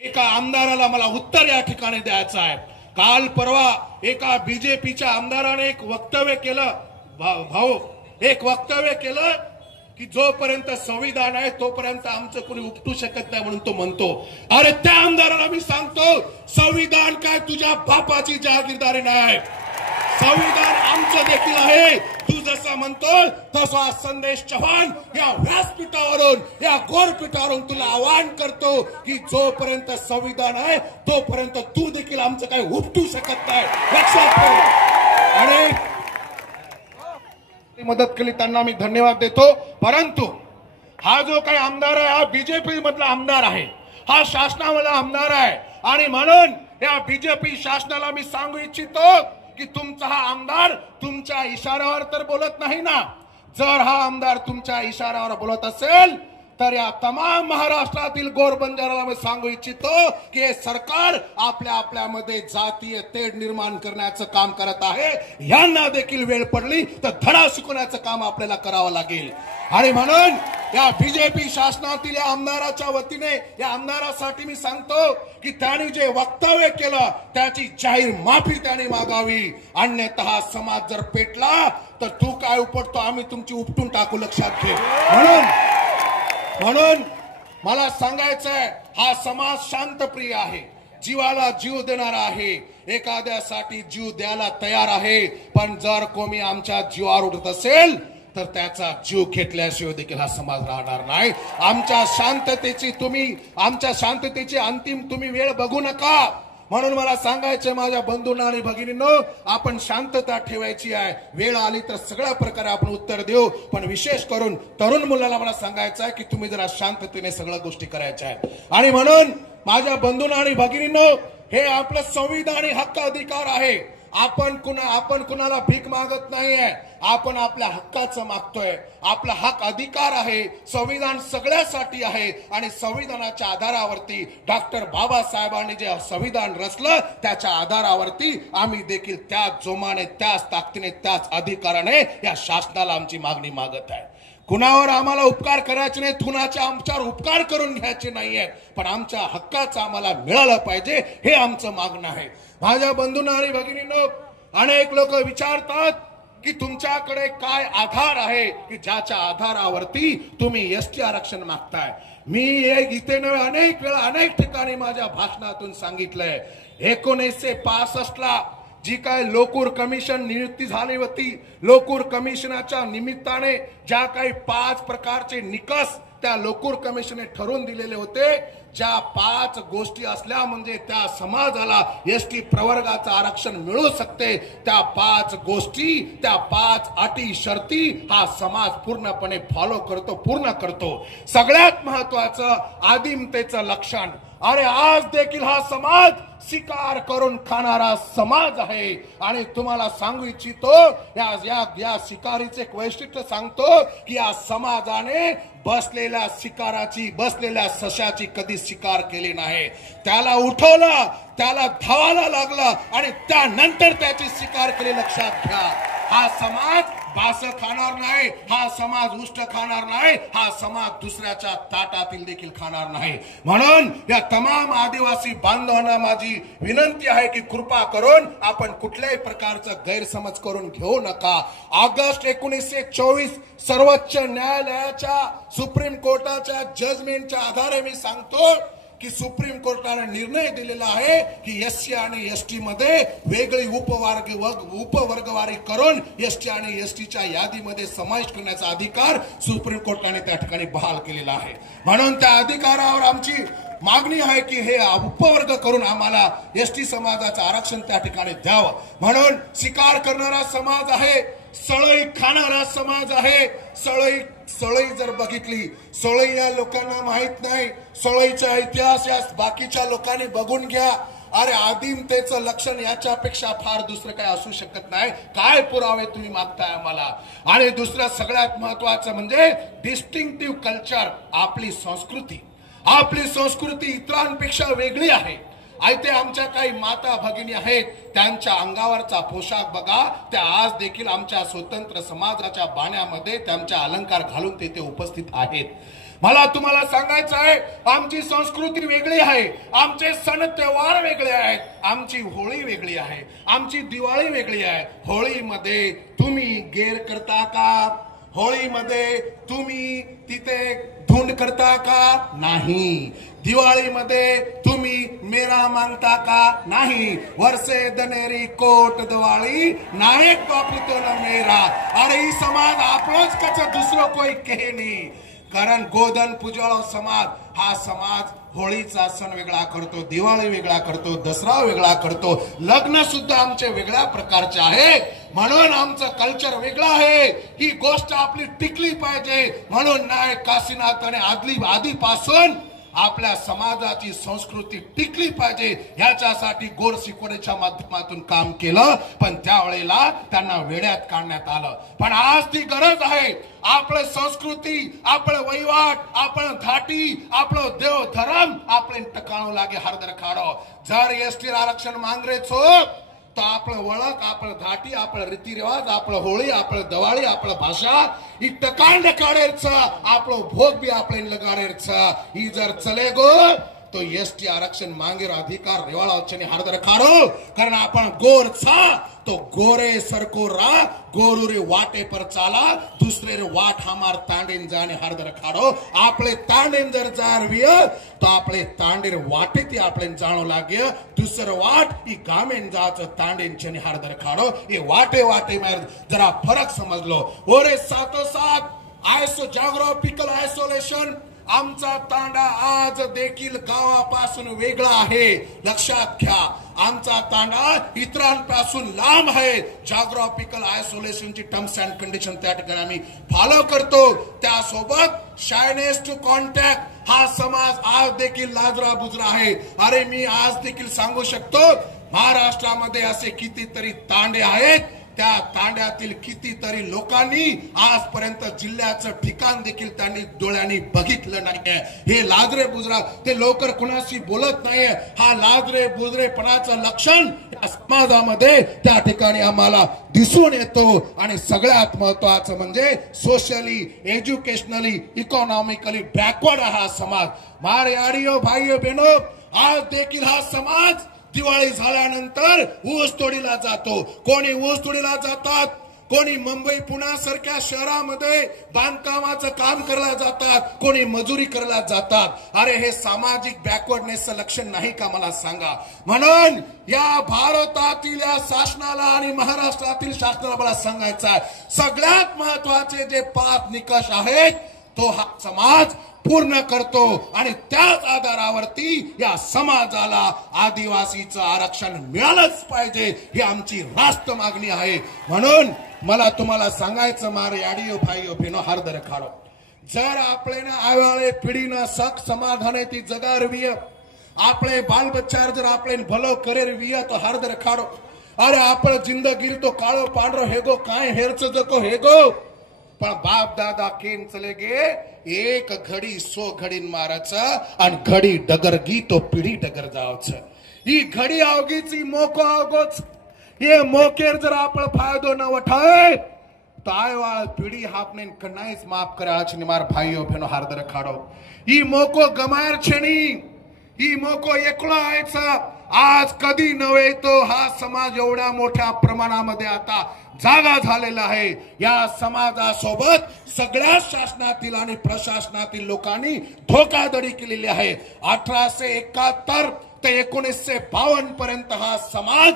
एका आमदाराला मला उत्तर या ठिकाणी द्यायचं आहे। काल परवा एका बीजेपीच्या आमदाराने एक वक्तव्य केलं, भाऊ एक वक्तव्य केलं की जोपर्यंत संविधान आहे तोपर्यंत आमचं कोणी उपटू शकत नाही म्हणून तो म्हणतो। अरे त्या आमदाराला मी सांगतो, संविधान काय तुझ्या बापाची जागीरदारी नाही, संविधान आमचं देखील आहे। तू जसा म्हणतो तसा संदेश चव्हाण या व्यासपीठावरून या गोरपीठावरून तुला आवाहन करतो की जोपर्यंत संविधान आहे तोपर्यंत तू देखील आमचं काही उपटू शकत नाही, लक्षात ठेव। आणि मदत केली त्यांना मी धन्यवाद देतो। परंतु हा जो काही आमदार आहे हा बीजेपी मधला आमदार आहे, हा शासनामधला आमदार आहे आणि म्हणून या बीजेपी शासनाला मी सांगू इच्छितो की तुमचा हा आमदार तुमच्या इशाऱ्यावर तर बोलत नाही ना। जर हा आमदार तुमच्या इशाऱ्यावर बोलत असेल तर या तमाम महाराष्ट्रातील गोरबंजाराला मी सांगू इच्छितो की हे सरकार आपल्यामध्ये जातीय तेढ निर्माण करण्याचं काम करत आहे। यांना देखील वेळ पडली तर धडा शिकवण्याचं काम आपल्याला करावं लागेल। आणि म्हणून या बीजेपी शासनातील या आमदाराच्या वतीने या आमदारासाठी मी सांगतो की त्यांनी जे वक्तव्य केलं त्याची जाहीर माफी त्यांनी मागावी, अन्यथा समाज जर पेटला तर तू काय उपटतो आम्ही तुमची उपटून टाकू, लक्षात घे। म्हणून मला सांगायचंय, हा समाज शांतप्रिय आहे, जीवाला जीव देणारा आहे, एखाद्यासाठी जीव द्यायला तयार आहे। पण जर कोणी आमच्या जीवावर उठत असेल तर त्याचा जीव घेतल्याशिवाय देखील हा समाज राहणार नाही। आमच्या शांततेची अंतिम तुम्ही वेळ बघू नका। म्हणून मला सांगायचंय माझ्या बंधूंना आणि भगिनींनो, आपण शांतता ठेवायची आहे। वेळ आली तर सगळ्या प्रकारे आपण उत्तर देऊ, पण विशेष करून तरुण मुलाला मला सांगायचं आहे की तुम्ही जरा शांततेने सगळ्या गोष्टी करायच्या आहेत। आणि म्हणून माझ्या बंधूंना आणि भगिनींनो, हे आपलं संविधानिक हक्क अधिकार आहे। आपण कुणाला भीक मागत नाहीये, आपण आपल्या हक्काचं मागतोय। आपला हक अधिकार आहे, संविधान सगळ्यासाठी आहे आणि संविधानाच्या आधारावरती डॉक्टर बाबासाहेबांनी जे संविधान रचलं त्याच्या आधारावरती आम्ही देखील त्याच जोमाने, त्याच ताकदीने, त्याच अधिकाराने या शासनाला आमची मागणी मागत आहे। कुणावर आम्हाला उपकार करायचे नाही, कुणाचे आमच्यावर उपकार करून घ्यायचे नाहीये, पण आमच्या हक्काचं आम्हाला मिळालं पाहिजे, हे आमचं मागणं आहे। माझ्या बंधूंना आणि भगिनींनो, अनेक लोक विचारतात की तुमच्याकडे काय आधार आहे की ज्याच्या आधारावरती तुम्ही एसटी आरक्षण मागताय। मी इथे अनेक वेळा अनेक ठिकाणी माझ्या भाषणातून सांगितलंय, 1965 ला जी काय लोकूर कमिशन नियुक्ती झाली होती, लोकूर कमिशनाच्या निमित्ताने ज्या काही 5 प्रकारचे निकष त्या लोकूर कमिशनने ठरवून दिलेले होते, ज्या 5 गोष्टी असल्या म्हणजे त्या समाजाला एसटी प्रवर्गाचं आरक्षण मिळू शकते, त्या 5 गोष्टी, त्या 5 अटी शर्ती हा समाज पूर्णपणे फॉलो करतो, पूर्ण करतो। सगळ्यात महत्वाचं आदिमतेचं लक्षण। अरे आज देखील हा समाज शिकार करून खाणारा समाज आहे आणि तुम्हाला सांगू इच्छितो, या शिकारीचे एक वैशिष्ट्य सांगतो की या समाजाने बसलेल्या शिकाराची, बसलेल्या सशाची कधी शिकार केली नाही। त्याला उठवलं, त्याला धावायला लागलं आणि त्यानंतर त्याची शिकार केली, लक्षात घ्या। हा समाज बास खाणार नाही, हा समाज उष्ट खाणार नाही, हा समाज दुसऱ्याच्या ताटातील देखील खाणार नाही। म्हणून या तमाम आदिवासी बांधवांना माझी विनंती आहे की कृपा करून आपण कुठल्याही प्रकारचा गैरसमज करून घेऊ नका। ऑगस्ट 1924 सर्वोच्च न्यायालयाच्या, सुप्रीम कोर्टाच्या जजमेंटच्या आधारे मी सांगतो की सुप्रीम कोर्टाने निर्णय दिलेला आहे की एससी आणि एसटी मध्ये वेगळी उपवर्गवारी करून एसटी आणि एसटीच्या यादीमध्ये समावेश करण्याचा अधिकार सुप्रीम कोर्टाने त्या ठिकाणी बहाल केलेला आहे। म्हणून त्या अधिकारावर आमची मागणी आहे की हे उपवर्ग करून आम्हाला एसटी समाजाचं आरक्षण त्या ठिकाणी द्यावं। म्हणून शिकार करणारा समाज आहे, सळई खाणारा समाज आहे। सळई जर बघितली, सळई या लोकांना माहित नाही, सळईचा इतिहास या बाकीच्या लोकांनी बघून घ्या। अरे आदिमतेचं लक्षण याच्यापेक्षा फार दुसरं काय असू शकत नाही। काय पुरावे तुम्ही मागताय आम्हाला? आणि दुसरं सगळ्यात महत्वाचं म्हणजे डिस्टिंक्टिव्ह कल्चर, आपली संस्कृती इतरांपेक्षा वेगळी आहे। इथे आमच्या काही माता भगिनी आहेत, त्यांच्या अंगावरचा पोशाख बघा, त्या आज देखील आमच्या स्वतंत्र समाजाच्या बाण्यामध्ये त्यांच्या अलंकार घालून तेथे उपस्थित आहेत। मला तुम्हाला सांगायचं आहे, आमची संस्कृती वेगळी आहे, आमचे सण त्योहार वेगळे आहेत, आमची होळी वेगळी आहे, आमची दिवाळी वेगळी आहे. होळीमध्ये तुम्ही गेर करता का? होळीमध्ये तुम्ही तिथे धुंड करता का? नाही. दिवाळीमध्ये तुम्ही मेरा मांगता का? नाही. वर्षे दनेरी कोट दिवाळी नायक बापू न मेरा. अरे ही समाज आपलोच कच दुसरं कोई कहे नाही. कारण गोधन पुजाळ समाज हा समाज होळीचा सण वेगळा करतो, दिवाळी वेगळा करतो, दसरा वेगळा करतो, लग्न सुद्धा आमचे वेगळ्या प्रकारचे आहे. म्हणून आमचं कल्चर वेगळं आहे. ही गोष्ट आपली टिकली पाहिजे. म्हणून नायक काशीनाथाने आधीपासून आपल्या समाजाची संस्कृती टिकली पाहिजे ह्याच्यासाठी गोर शिकवण्याच्या माध्यमातून काम केलं. पण त्यावेळेला त्यांना वेड्यात काढण्यात आलं. पण आज ती गरज आहे. आपलं संस्कृती, आपलं वहिवाट, आपलं घाटी, आपलं देव धर्म आपले टकाणू लागे हरदर खाडो. जर एसटी आरक्षण मांगरेचो तो आपलं वळख, आपलं घाटी, आपलं रीतिरिवाज, आपलं होळी, आपलं दिवाळी, आपलं भाषा ही टकांड काढेरच, आपलं भोग बी आपले लगाडेरच. ही जर चले गो तो एसटी आरक्षण मांगेर अधिकार रेवाळाने हरदर खाडो. कारण आपण गोर छा तो गोरे सरको रा गोरू रे वाटे पर चाला, दुसरे रे वाट हमार तांडेन जाने हरदर खाडो. आपले तांडेन जर जारविय तो आपले तांडेर वाटे ती आपले जाणो लागे. दुसरं वाट ही गामेन जाचं तांडेन छने हरदर खाडो. हे वाटे वाटे में जरा फरक समजलो. ओरे साथोसाथ आयसो जॉग्राफिकल आयसोलेशन आमचा तांडा आज देखील गावापासून वेगळा आहे. लक्षात घ्या, आमचा तांडा इतरांपासून लांब आहे. जॉग्राफिकल आयसोलेशनची टर्म्स अँड कंडिशन त्या ठिकाणी आम्ही फॉलो करतो. त्यासोबत शायनेस टू कॉन्टॅक्ट हा समाज आज देखील लाजरा बुजरा आहे. अरे मी आज देखील सांगू शकतो, महाराष्ट्रामध्ये असे कितीतरी तांडे आहेत. त्या तांड्यातील कितीतरी लोकांनी आजपर्यंत जिल्ह्याचं ठिकाण देखील त्यांनी डोळ्यांनी बघितलं नाही. हे लाजरे बुजरा ते लवकर कुणाशी बोलत नाहीये. हा लाजरे बुजरेपणाचं लक्षण या समाजामध्ये त्या ठिकाणी आम्हाला दिसून येतो. आणि सगळ्यात महत्वाचं म्हणजे सोशली, एज्युकेशनली, इकॉनॉमिकली बॅकवर्ड हा समाज. मारे आडियो भाईयो बहनो, आज देखील हा समाज दिवाळी झाल्यानंतर ऊस तोडीला जातो. कोणी ऊस तोडीला जातात, कोणी मुंबई पुणे सारख्या शहरामध्ये बांधकामाचं काम करायला जातात, कोणी मजुरी करायला जातात. अरे हे सामाजिक बॅकवर्डनेसचं लक्षण नाही का मला सांगा. म्हणून या भारतातील या शासनाला आणि महाराष्ट्रातील शासनाला मला सांगायचं आहे, सगळ्यात महत्वाचे जे 5 निकष आहेत तो हा समाज पूर्ण करतो. आणि त्याच आधारावरती या समाजाला आदिवासीचं आरक्षण मिळालंच पाहिजे ही आमची रास्त मागणी आहे. म्हणून मला तुम्हाला सांगायचं, मारे आडियो भाईयो बहनो हरदर खाडो, जर आपले आवाळे पिढीना सख समाधान ती जगारवीय, आपले बाल बच्चार जर आपले भलो करेरवीय तो हरदर खाडो. अरे आपण जिंदगी तो काळो पांढरो हेगो काय हेरच जको हेगो. पण बाप दादा केन चले गे, एक घडी 100 घडीन मारायचं आणि घडी डगरगी तो पिढी डगर जावच. ही घडी आवगीची मोको आवगोच. ये मोकेर जर आपण फायदो न उठाए तो आयवाळ पिढी आपने कनाईच माफ करे. आज निमार भाईयो बहनो हरदर खाडो, ही मोको गमायर छेनी, ही मोको एकलो आयचा. आज कधी नव्हे तो हा समाज एवढ्या मोठ्या प्रमाणामध्ये आता जागा झालेला आहे. या समाजासोबत सगळ्या शासनातील आणि प्रशासनातील लोकांनी धोकाधडी केलेली आहे. 1871 ते 1952 पर्यंत हा समाज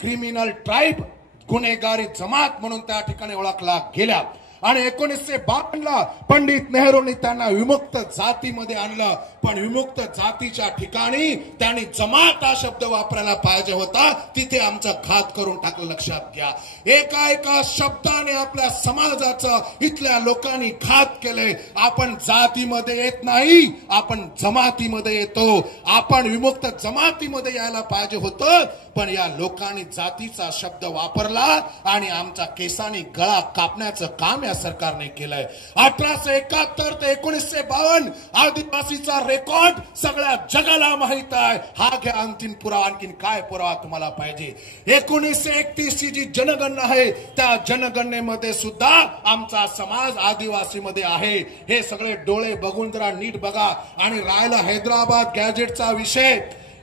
क्रिमिनल ट्राईब, गुन्हेगारी जमात म्हणून त्या ठिकाणी ओळखला गेला. आणि 1952ला पंडित नेहरूंनी त्यांना विमुक्त जातीमध्ये आणलं. पण विमुक्त जातीच्या ठिकाणी त्यांनी जमात हा शब्द वापरायला पाहिजे होता, तिथे आमचा घात करून टाकलं. लक्षात घ्या, एका शब्दाने आपल्या समाजाचा इथल्या लोकांनी घात केले. आपण जातीमध्ये येत नाही, आपण जमातीमध्ये येतो. आपण विमुक्त जमातीमध्ये यायला पाहिजे होतं, पण या लोकांनी जातीचा शब्द वापरला आणि आमचा केसांनी गळा कापण्याचं काम या या सरकारने केलंय. 1871 ते 1952 आदिवासीचा रेकॉर्ड सगळ्या जगाला माहित आहे. हा घ्या आणखीन पुरावा. आणखीन काय पुरावा तुम्हाला पाहिजे? 1931 ची जी जनगणना आहे त्या जनगणनेमध्ये सुद्धा आमचा समाज आदिवासीमध्ये आहे. हे सगळे डोळे बघून जरा नीट बघा. आणि राहिला हैदराबाद गॅजेटचा विषय,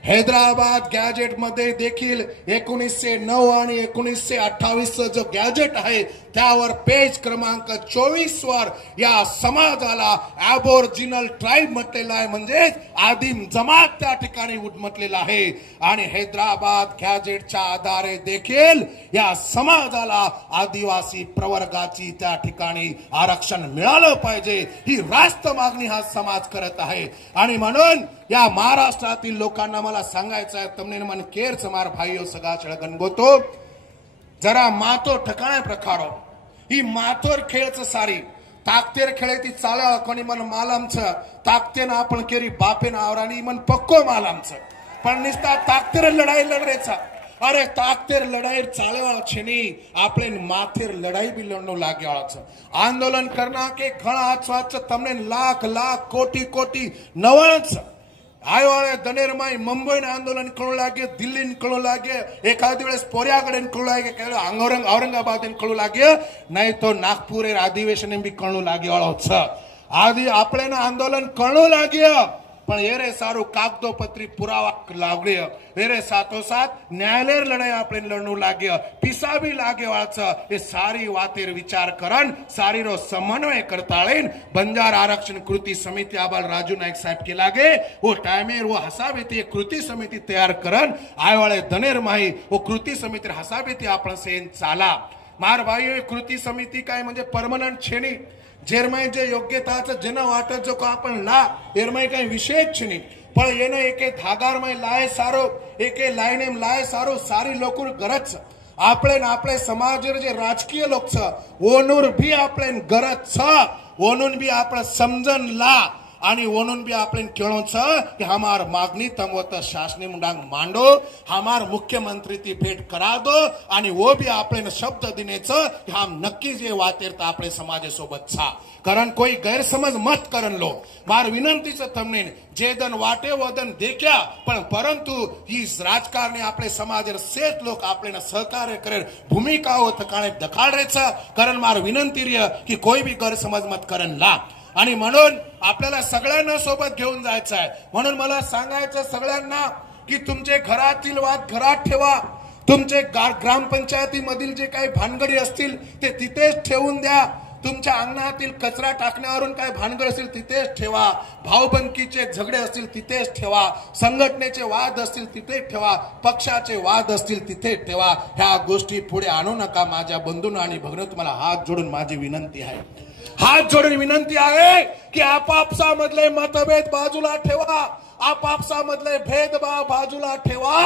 हैदराबाद गॅजेट मध्ये देखील 1909 आणि 1928 जो गॅजेट आहे त्यावर पेज क्रमांक 24 वर या समाजाला ॲबोरिजिनल ट्राईब म्हटलेला आहे, म्हणजे आदिम जमात त्या ठिकाणी म्हटलेला आहे. आणि हैदराबाद गॅजेटच्या आधारे देखील या समाजाला आदिवासी प्रवर्गाची त्या ठिकाणी आरक्षण मिळालं पाहिजे ही रास्त मागणी हा समाज करत आहे. आणि म्हणून या महाराष्ट्रातील लोकांना मला सांगायचं आहे, तमने मन केर मार भाईओ सगळा छळगन गोतो जरा मातो ठिकाणे प्रकारो ही माथोर खेळच सारी ताकतेर खेळे ती चाल्या कोणी मन मालामचं ताकतेनं आपण केरी बापेन आवरानी मन पक्को मालामचं पण निस्ता ताकतेर लढाई लढरेचा. अरे ताकतेर लढाई चालवा छेनी આપણે માથેર લડાઈ भी લડનો લાગ્યા છે. આંદોલન કરના કે ઘણા આછવાચ તમને લાખ લાખ કોટી કોટી નવાણ છે. આયોવાળે દનેરમાં મુંબઈને આંદોલન કળો લાગે, દિલ્હી કળો લાગે, એકાદી વેળેસ પોરિયાગઢ કળો લાગે કે ઔરંગાબાદ કળો લાગે, નહીં તો નાગપુરે અધિવેશન બી કળો લાગે વાળો છે. આદિ આપણે આંદોલન કળો લાગ્યા પણ એરે સારું કાગદોપત્રી પુરાવા લાગ્યો, એરે સાથોસાથ ન્યાયાલય લડાઈ આપણે લડનું લાગ્યો, પીસા બી લાગે વાળ છે. એ સારી વાतेर વિચાર કરન સારીનો સમન્વય કરતા લઈને બંજાર આરક્ષણ કૃતિ સમિતિ આબાલ રાજુ નાયક સાહેબ के लागे वो टाइमेर वो हसाबेती कृती समिति तैयार करन आय वाले धनेर माही वो कृती समिति हसाबेती आपण सेन चाला. मार भाईओ कृती समिति काय म्हणजे परमनंट छेनी जेरमाई जे योग्यताचं जेना वाटत जो का आपण ला एरमाई काही विशेष छेनी पण येणं एके धागारमाई लाय सारो एके लाईनेम लाय सारो सारी लोक गरज आपले समाज जे राजकीय लोक छ ओनूर भी आपले गरज छ ओनून भी आपण समजन ला आणि वनून भी आपले केळो छ कि हमार मागणी तमवत शासने मुंडांग मांडो, हमार मुख्यमंत्री ती भेट करा दो आणि वो भी आपले शब्द दिनेच कि हम नक्की जे वातेर तर आपले समाजासोबत छा. कारण कोई गैरसमज मत करन लो. मार विनंतीच तमने जे दन वाटे वदन देख्या पण परंतु ही राजकारणी आपले समाज सेठ लोक आपले सहकार्य करेल भूमिका हो ठिकाणी दखाडेच. कारण मार विनंती रिय की कोई भी गैरसमज मत करन ला. आणि म्हणून आपल्याला सगळ्यांना सोबत घेऊन जायचं आहे. म्हणून मला सांगायचं सगळ्यांना की तुमचे घरातील वाद घरात ठेवा. तुमचे ग्रामपंचायतीमधील जे काही भानगडी असतील ते तिथेच ठेवून द्या. तुमच्या अंगणातील कचरा टाकण्यावरून काय भानगड असेल तिथेच ठेवा. भाऊबंदकीचे झगडे असतील तिथेच ठेवा. संघटनेचे वाद असतील तिथेच ठेवा. पक्षाचे वाद असतील तिथेच ठेवा. ह्या गोष्टी पुढे आणू नका. माझ्या बंधूंना आणि भगिनींनो तुम्हाला हात जोडून माझी विनंती आहे. हात जोडून विनंती आहे की आपापसामधले मतभेद बाजूला ठेवा, आपापसामधले भेदभाव बाजूला ठेवा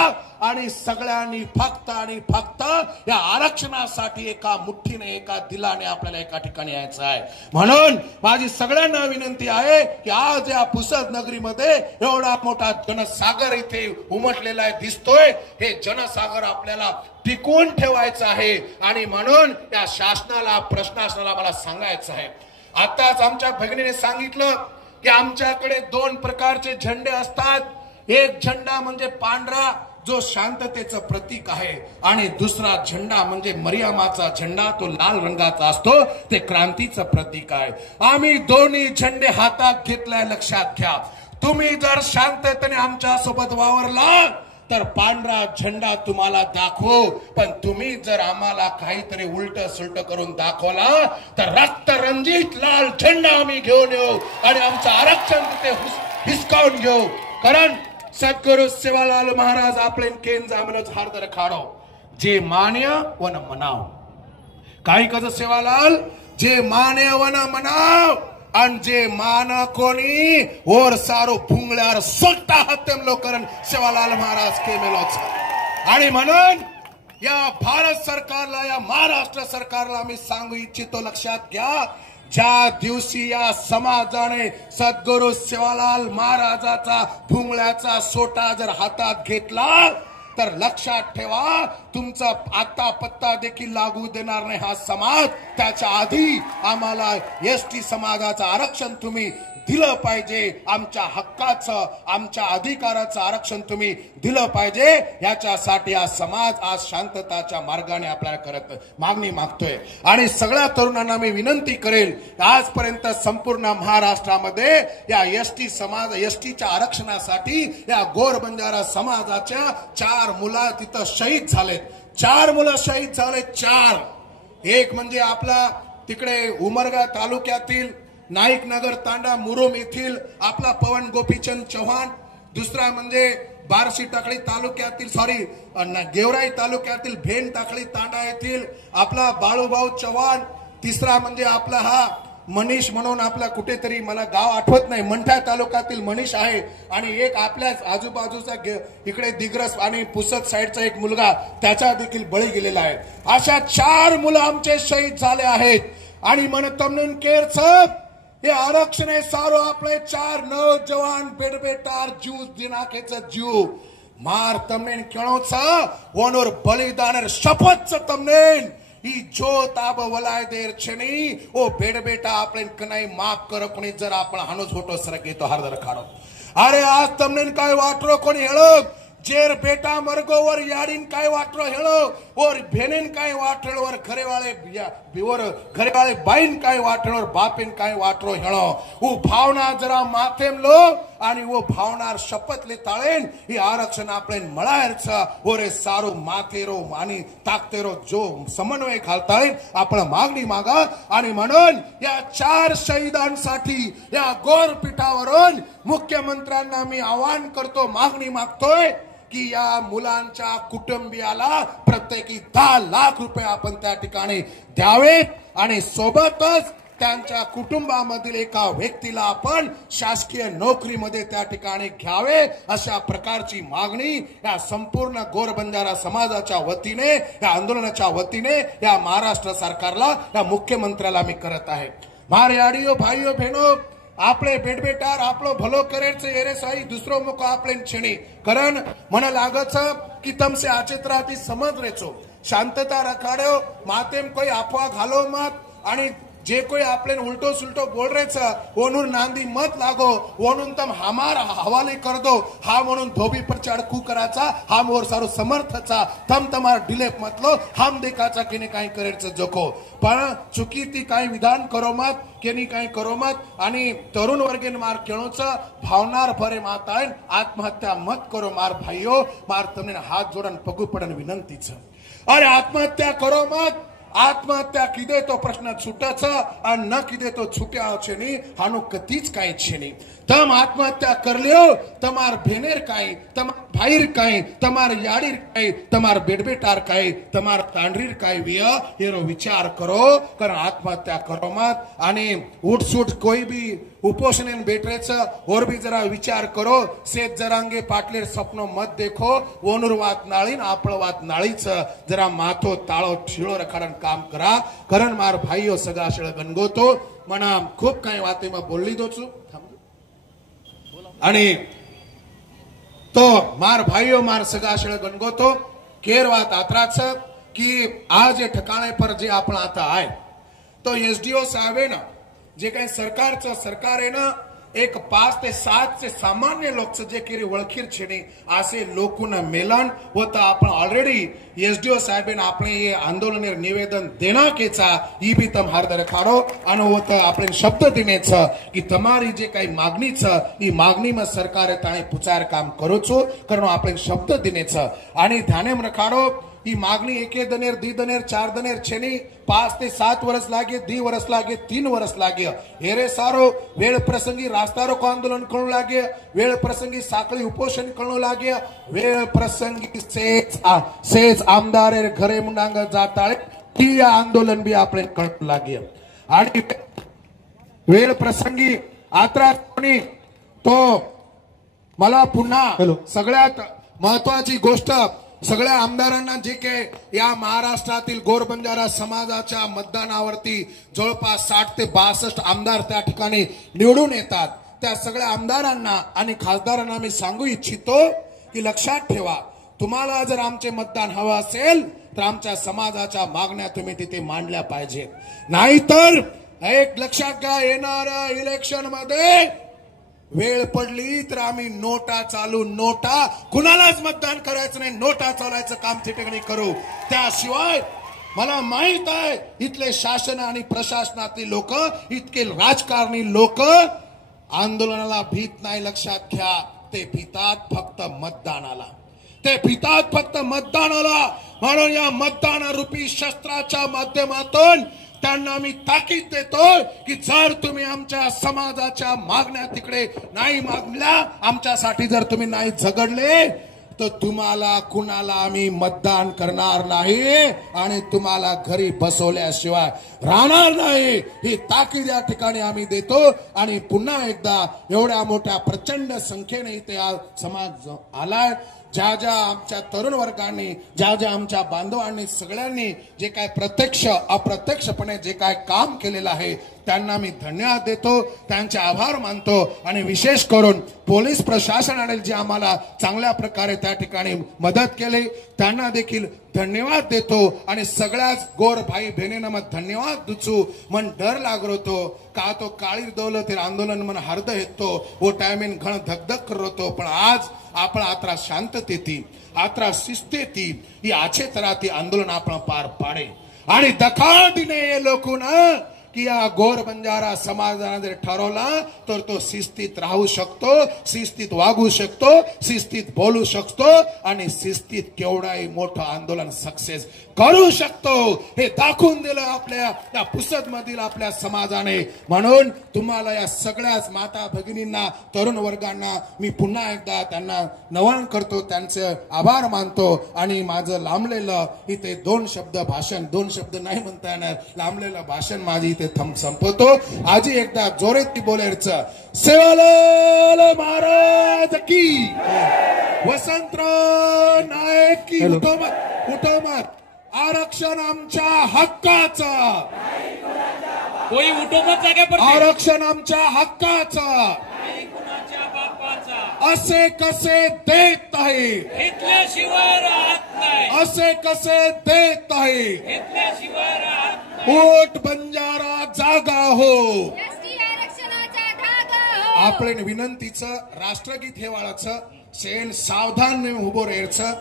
आणि सगळ्यांनी फक्त आणि फक्त या आरक्षणासाठी एका मुठ्ठीने एका दिलाने आपल्याला एका ठिकाणी यायचं आहे. म्हणून माझी सगळ्यांना विनंती आहे की आज या पुसद नगरीमध्ये एवढा मोठा जनसागर इथे उमटलेला आहे दिसतोय. हे जनसागर आपल्याला टिकवून ठेवायचं आहे. आणि म्हणून या शासनाला प्रशासनाला मला सांगायचं आहे. आताच आमच्या भगिनीने सांगितलं की आमच्याकडे दोन प्रकारचे झेंडे असतात. एक झेंडा म्हणजे पांढरा जो शांततेचं प्रतीक आहे आणि दुसरा झेंडा म्हणजे मरियमाचा झेंडा तो लाल रंगाचा असतो ते क्रांतीचं प्रतीक आहे. आम्ही दोन्ही झेंडे हातात घेतलाय लक्षात घ्या. तुम्ही जर शांततेने आमच्या सोबत वावरला तर पांढरा झेंडा तुम्हाला दाखवू, पण तुम्ही जर आम्हाला काहीतरी उलट सुलट करून दाखवला तर रक्तरंजित लाल झेंडा आम्ही घेऊन येऊ आणि आमचं आरक्षण तिथे हिसकावून घेऊ. कारण सद्गुरु सेवालाल महाराज आपले केन जामनच हार्दर खाडो जे मान्य वन मनाव काही कज सेवालाल जे मान्य वन मनाव आणि जे मान कोणी और सारो भुंगल्यावर सोटा हत्यम लोकरन सेवालाल महाराज के मेलोच. आणि म्हणून या भारत सरकारला या महाराष्ट्र सरकारला मी सांगू इच्छितो लक्षात घ्या. ज्या दिवशी या समाजाने सद्गुरु सेवालाल महाराजाचा भुंगल्याचा सोटा जर हातात घेतला तर लक्षात ठेवा तुमचा आता पत्ता देखील लागू देणार नाही हा समाज। त्याच्या आधी आम्हाला एसटी समाजाचं आरक्षण तुम्ही दिलं पाहिजे, आमच्या हक्काचं आमच्या अधिकाराचं आरक्षण तुम्ही दिलं पाहिजे। याच्यासाठी हा समाज आज शांतताच्या मार्गाने आपल्याला करत मागणी मागतोय। आणि सगळ्या तरुणांना मी विनंती करेल, आजपर्यंत संपूर्ण महाराष्ट्रामध्ये या एसटीच्या आरक्षणासाठी या गोर बंजारा समाजाच्या 4 मुलं तिथं शहीद झालेत। 4 मुलं शहीद झालेत। 4 एक म्हणजे आपला तिकडे उमरगा तालुक्यातील नाईकनगर तांडा मुरुम येथील आपला पवन गोपीचंद चव्हाण, दुसरा म्हणजे बार्शी टाकळी तालुक्यातील गेवराई तालुक्यातील भेन टाकळी तांडा येथील आपला बाळूभाऊ चव्हाण, तिसरा म्हणजे आपला हा मनीष म्हणून आपला कुठेतरी मला गाव आठवत नाही मंठा तालुक्यातील मनीष आहे, आणि एक आपल्याच आजूबाजूचा इकडे दिग्रस आणि पुसद साइडचा एक मुलगा त्याचा देखील बळी गेलेला आहे। अशा 4 मुलं आमचे शहीद झाले आहेत। आणि मन तमनेन केर साहेब हे आरक्षण आहे सारो आपले 4 नौजवान बेडबेटार जीव दिनाखेच जीव मार तमनेन केळोचा वनोर बलिदान शपथ तमनेन ही जो ताब वलाय देर छेनी ओ बेडबेटा आपले कनाई माफ कर कोणी जर आपण हानोच फोटो सरक घेतो हरदर खाडो। अरे आज तमनेन काय वाटरो कोणी हेळो जेर बेटा मरगोवर याडीन काय वाटरो हेळो और भेनेन काय वाटलो और घरेवाले बाईन काय वाटलो और बापेन काय वाटरो हेळो वो भावना जरा माथेम लो आणि वो भावनार शपथ ले ताळेन ही आरक्षण आपले मळायरच ओरे सारो माथेरो आणि ताकतेरो जो समन्वय घालताळेन आपण मागणी मागा। आणि म्हणून या 4 शहीदांसाठी या गोरपीठावरून मुख्यमंत्र्यांना मी आवाहन करतो, मागणी मागतोय की या मुलांच्या कुटुंबियाला प्रत्येकी 10 लाख रुपये आपण त्या ठिकाणी द्यावेत आणि सोबतच त्यांच्या कुटुंबामधील एका व्यक्तीला आपण शासकीय नोकरीमध्ये त्या ठिकाणी घ्यावे अशा प्रकारची मागणी या संपूर्ण गोर बंजारा समाजाच्या वतीने या आंदोलनाच्या वतीने या महाराष्ट्र सरकारला या मुख्यमंत्र्याला मी करत आहे। मारे आडियो भाईयो बहनो आपले बेटबेटार आपलो भलो करेच एरे साई दुसरो मुको आपले छेणी कारण मन लागच कि तमसे आचेत्राती समज रेचो शांतता रखाड़ो मातेम कोई अफवाह घालो मत आणि जे कोई आपले उल्टो सुल्टो बोल रेच ओनूर नांदी मत लागो ओनून तम हमार हवाले कर दो हा म्हणून धोबी पर चढ़कू कराचा हम और सारो समर्थचा तम तमार डिलेप मतलो हम देखाचा केने काही करेच जोको पण चुकी ती काही विधान करो मत केनी काही करो मत आणि तरुण वर्गेन मार केळोच भावनार भरे मातायन आत्महत्या मत करो मार भाईयो मार तमने हाथ जोड़न पगू पड़न विनंती छ। अरे आत्महत्या करो मत, आत्महत्या किदे तो प्रश्न छूटच आणि न किदे तो छूट्या छेनी हानो कतीच काय छेनी तम आत्महत्या कर लियो तमार भेनेर काय तमार भाईर काय तमार याडीर काय तमार बेडबेटार काय तमार तांडरीर काय विय हेरो विचार करो कारण आत्महत्या करो मत आणि उठसूट कोई भी उपोषण बैठरेच और भी जरा विचार करो सेत जरांगे पाटलेर सपनो मत देखो ओनूर वात नाळीन आपळ वात नाळीच जरा माथो ताळो ठिळो रखाडन काम करा कारण मार भाईयो सगळा शेळ गणगोतो मना खूप काही वाते मग बोलली दोचू आणि तो मार भाईयो मार सगळा शेळ गणगोतो केर वात आत्राच की आज ये ठिकाणे पर जे आपण आता आहे तो एसडीओ साहेब आहे ना जे काही सरकार आहे ना एक 5 ते 7 से सामान्य लोक जे केरी वळखीर छेने असे लोकून मेलन होता आपण ऑलरेडी एसडीओ साहेबन आपण ये आंदोलनेर निवेदन देना केचा ई भी तम हारदर खारो आणि होता आपण शब्द देनेच की तमारी जे काही मागणी छ ई मागणी में सरकार ताणे पुचार काम करो छो कारण आपण शब्द देनेच आणि ध्याने में रखाडो ई मागणी एके दनेर दी दनेर 4 दनेर छेनी 5 ते 7 वर्ष लागे 2 वर्ष लागे 3 वर्ष लागे हेरे सारो वेळ प्रसंगी रास्ता रोको आंदोलन करू लागे वेळ प्रसंगी साखळी उपोषण करू लागे वेळ प्रसंगी सेज आमदार घरे मुंडांग जाताळे ती आंदोलन भी आपण करू लागे आणि वेळ प्रसंगी आत्रा कोणी तो मला पुन्हा सगळ्यात महत्वाची गोष्ट सगळ्या आमदारांना जे काही या महाराष्ट्रातील गोर बंजारा समाजाच्या मतदानावरती जवळपास 60 ते 62 आमदार त्या ठिकाणी निवडून येतात त्या सगळ्या आमदारांना आणि खासदारांना मी सांगू इच्छितो की लक्षात ठेवा तुम्हाला जर आमचे मतदान हवं असेल तर आमच्या समाजाच्या मागण्या तुम्ही तिथे मांडल्या पाहिजेत. नाहीतर एक लक्षात घ्या, येणाऱ्या इलेक्शन मध्ये वेळ पडली तर आम्ही नोटा चालू, नोटा कुणालाच मतदान करायचं नाही, नोटा चालायचं काम त्या ठिकाणी करू. त्याशिवाय मला माहित आहे इथले शासन आणि प्रशासनातली लोक, इतके राजकारणी लोक आंदोलनाला भीत नाही. लक्षात घ्या, ते भीतात फक्त मतदानाला, ते भीतात फक्त मतदानाला. म्हणून या मतदानारूपी शस्त्राच्या माध्यमातून त्यांना मी ताकीद देतो की जर तुम्ही आमच्या समाजाच्या मागण्या तिकडे नाही मागल्या, आमच्यासाठी जर तुम्ही नाही झगडले, तर तुम्हाला कुणाला आम्ही मतदान करणार नाही आणि तुम्हाला घरी बसवल्याशिवाय राहणार नाही. ही ताकीद या ठिकाणी आम्ही देतो. आणि पुन्हा एकदा एवढ्या मोठ्या प्रचंड संख्येने इथे समाज आलाय. ज्या ज्या आमच्या तरुण वर्गांनी, ज्या ज्या आमच्या बांधवांनी, सगळ्यांनी जे काय प्रत्यक्ष अप्रत्यक्षपणे जे काय काम केलेलं आहे त्यांना मी धन्यवाद देतो, त्यांचे आभार मानतो. आणि विशेष करून पोलीस प्रशासनाने जे आम्हाला चांगल्या प्रकारे त्या ठिकाणी मदत केली त्यांना देखील धन्यवाद देतो. आणि सगळ्याच गोर भाई बहिणींना मग धन्यवाद दुचू मन डर लागरो तो का तो काळी दौलत आंदोलन मन हरद येतो वो टायमिन घण धगधग करतो. पण आज आपण आत्रा शांततेती, आत्रा शिस्तेती ही आछे तराती आंदोलन आपण पार पाडे. आणि दखाडीने हे लोकून की या गोर बंजारा समाजाने जर ठरवला तर तो शिस्तीत राहू शकतो, शिस्तीत वागू शकतो, शिस्तीत बोलू शकतो आणि शिस्तीत केवढाही मोठं आंदोलन सक्सेस करू शकतो. हे दाखवून दिलं आपल्या या पुसद मधील आपल्या समाजाने. म्हणून तुम्हाला या सगळ्याच माता भगिनींना, तरुण वर्गांना मी पुन्हा एकदा त्यांना नमन करतो, त्यांचे आभार मानतो. आणि माझं लांबलेलं इथे दोन शब्द भाषण, दोन शब्द नाही म्हणता येणार, लांबलेलं भाषण माझी इथे संपवतो. आजी एकदा जोरेती बोलायचं. सेवालाल महाराज की, वसंतराव नाईक की, उठोमत. आरक्षण आमच्या हक्काचं, कोई उठोमत जागे पर आरक्षण आमच्या हक्काचं असे कसे देत आहे, घेतल्याशिवाय राहत नाही, असे कसे देत आहे. घेतल्याशिवाय राहत नाही. वोट बंजारा जागा हो. आरक्षणाचा धागा हो. आपण विनंतीचं राष्ट्रगीत हे वाळाचं शेण सावधान उभं राहायचं.